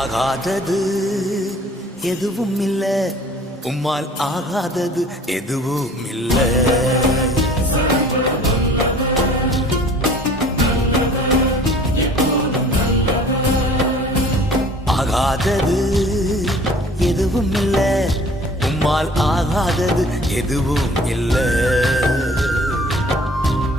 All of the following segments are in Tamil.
ஆகாதது எதுவும் இல்ல, உம்மால் ஆகாதது எதுவும் இல்ல. ஆகாதது எதுவும் இல்ல, உம்மால் ஆகாதது எதுவும் இல்ல.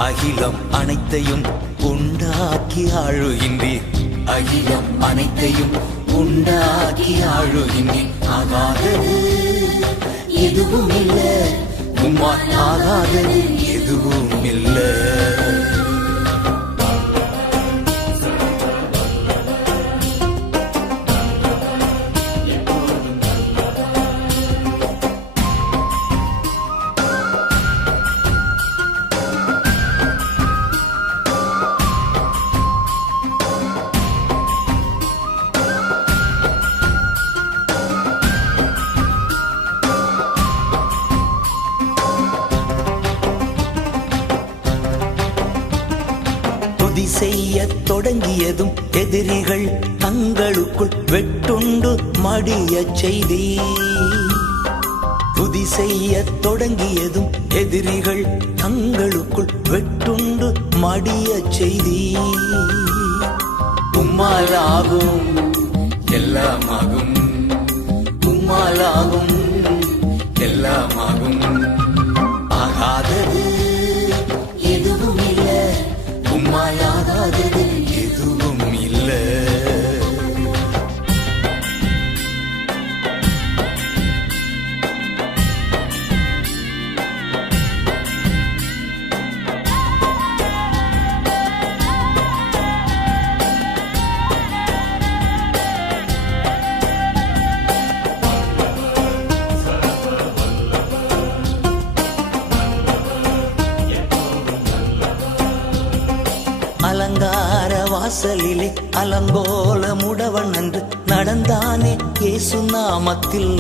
அகிலம் அனைத்தையும் உண்டாக்கி ஆளுகின்றீர், அகிலம் அனைத்தையும் உண்டாக்கி ஆளுகின்றீர். ஆகாதது எதுவும் இல்ல, உம்மால் ஆகாதது எதுவும் இல்ல. துதி செய்ய தொடங்கியதும் எதிரிகள் தங்களுக்குள் வெட்டுண்டு மடிய செய்தி. துதி செய்ய தொடங்கியதும் எதிரிகள் தங்களுக்குள் வெட்டுண்டு மடிய செய்தி. உம்மாலாகும் எல்லாமாகும், உம்மாலாகும் எல்லாமாகும். ஆகாதது எதுவும் இல்ல, உம்மாலாகாதது எதுவும் இல்ல. அலங்கார வாசலிலே அலங்கோல முடவன் என்று நடந்தானே இயேசு நாமத்தில்.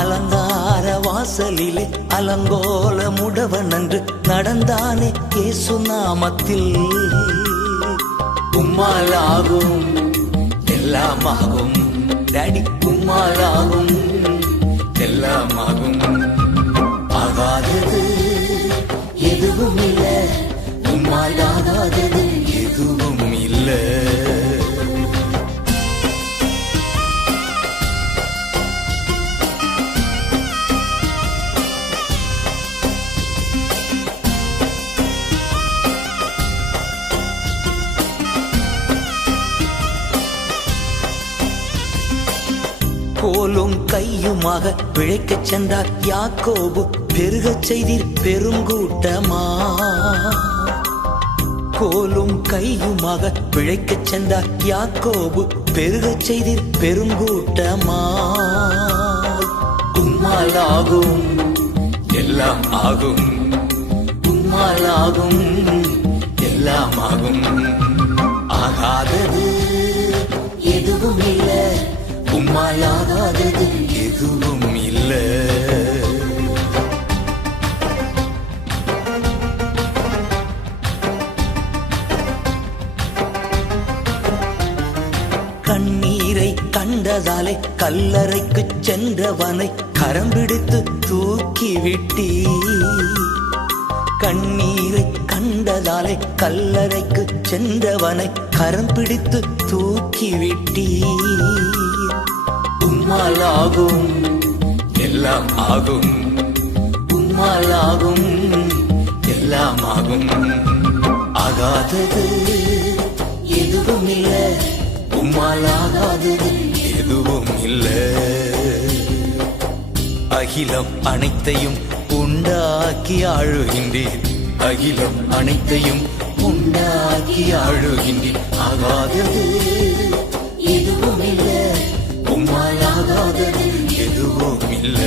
அலங்கார வாசலிலே அலங்கோல முடவன் என்று நடந்தானே இயேசு நாமத்தில். உம்மாலாகும் எல்லாமாகும் டாடி, உம்மாலாகும் எல்லாமாகும். ஆகாதது எதுவும் இல்ல, உம்மாலாகாதது எதுவும் இல்ல. கோலும் கையுமாக பிழைக்கச் சென்றார் யாக்கோபு, பெருகச் செய்தீர் பெருங்கூட்டமா. கோலும் கையுமாக பிழைக்கச் சென்றார் யாக்கோபு, பெருகச் செய்தீர் பெருங்கூட்டமா. உம்மாலாகும் எல்லாம் ஆகும், உம்மாலாகும் எல்லாம் ஆகும். ஆகாதது எதுவும் இல்ல, உம்மாலாகாதது எதுவும் இல்ல. கண்ணீரை கண்டதாலே கல்லறைக்கு சென்றவனை கரம் பிடித்து தூக்கிவிட்டீ. கண்ணீரை கண்டதாலே கல்லறைக்கு சென்றவனை கரம் பிடித்து தூக்கிவிட்டீ. உம்மாலாகும் எல்லாம் ஆகும், உம்மாலாகும் எல்லாம் ஆகும். ஆகாதது எதுவும் இல்ல, உம்மாலாகாதது எதுவும் இல்ல. அகிலம் அனைத்தையும் உண்டாக்கி ஆளுகின்றீர், அகிலம் அனைத்தையும் உண்டாக்கி ஆளுகின்றீர். ஆகாதது எதுவும் இல்ல, உம்மாலாகாதது எதுவும் இல்ல.